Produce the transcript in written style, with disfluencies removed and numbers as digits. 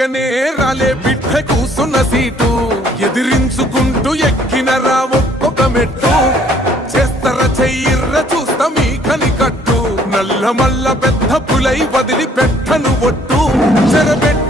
రాకనే రాలే బిడ్డ కూసున్న సీటు ఎదిరించుకుంటూ ఎక్కినరా ఒక్కొక్క మెట్టు చేస్తర చెయ్యిర్ర చూస్తా మీ కనికట్టు నల్ల మల్ల పెద్ద పులై వదిలి పెట్టను ఒట్టు చెరబెట్టు